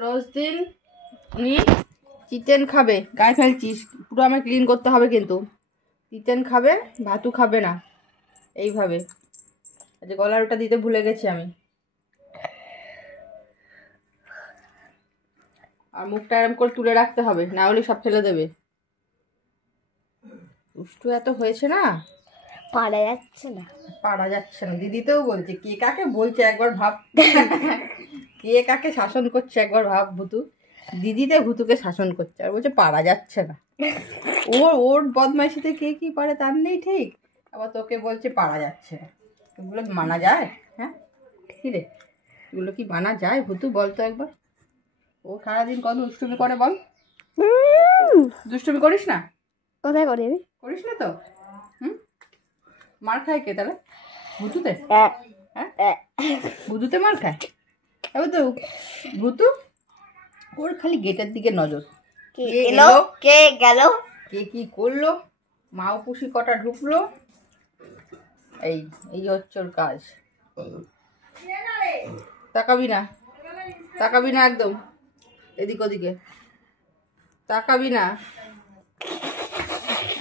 রোজ দিন উনি চিকেন খাবে, গায়ে ফেলছিস, পুরো আমায় ক্লিন করতে হবে কিন্তু। চিকেন খাবে, ভাতু খাবে না, এইভাবে। আচ্ছা, গলার ওটা দিতে ভুলে গেছি আমি। আর মুখটা এরকম করে তুলে রাখতে হবে, না হলে সব ফেলে দেবে। দুষ্টু এত হয়েছে না, পারা যাচ্ছে না, পারা যাচ্ছে না। দিদিতেও বলছে, কে কাকে বলছে একবার ভাব। কে কাকে শাসন করছে একবার ভাব। ভুতু দিদিতে ভুতুকে শাসন করছে, আর বলছে পারা যাচ্ছে না। ওর বদমাইশিতে কে কি পারে তার নেই ঠিক, আবার তোকে বলছে পারা যাচ্ছে না। এগুলো মানা যায়? হ্যাঁ কি রে, এগুলো কি মানা যায় ভুতু? বলতো একবার। ও সারাদিন কত দুষ্টুমি করে বল। দুষ্টুমি করিস না? কোথায় করি আমি? করিস না তো? মার খায় কে তাহলে? ভুতুতে? হ্যাঁ, ভুতুতে মার খায়। এবার তো ভুতু, ওর খালি গেটের দিকে নজর। কে এলো, কে গেল, কে কি করলো, মাও পুষি কটা ঢুকলো, এই এই হচ্ছে ওর কাজ। তাকাবি না, তাকাবি না একদম, এদিক ওদিকে তাকাবি না,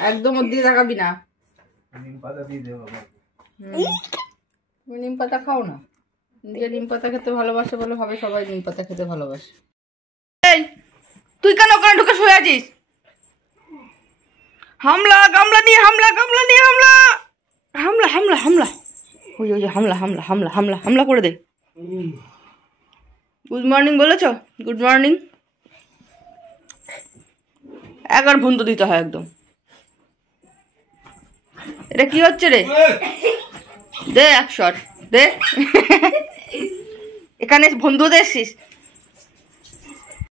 একদম ওর দিকে তাকাবি না। তুমি নিম পাতা খাও না? যে নিম পাতা খেতে ভালোবাসে বলে ভাবে সবাই নিম পাতা খেতে ভালোবাসে। এই তুই কেন ওখানে ঢুকে শুয়ে আছিস? হামলা, গামলা নিয়ে হামলা, গামলা নিয়ে হামলা, হামলা হামলা হামলা, ওই ওই হামলা হামলা হামলা হামলা হামলা করে দে। গুড মর্নিং বলেছ? Good morning. একবার ভুন তো দিতে হয় একদম। এটা কি হচ্ছে রে? দে এক শট দে। এখানে বন্ধু দেখছিস?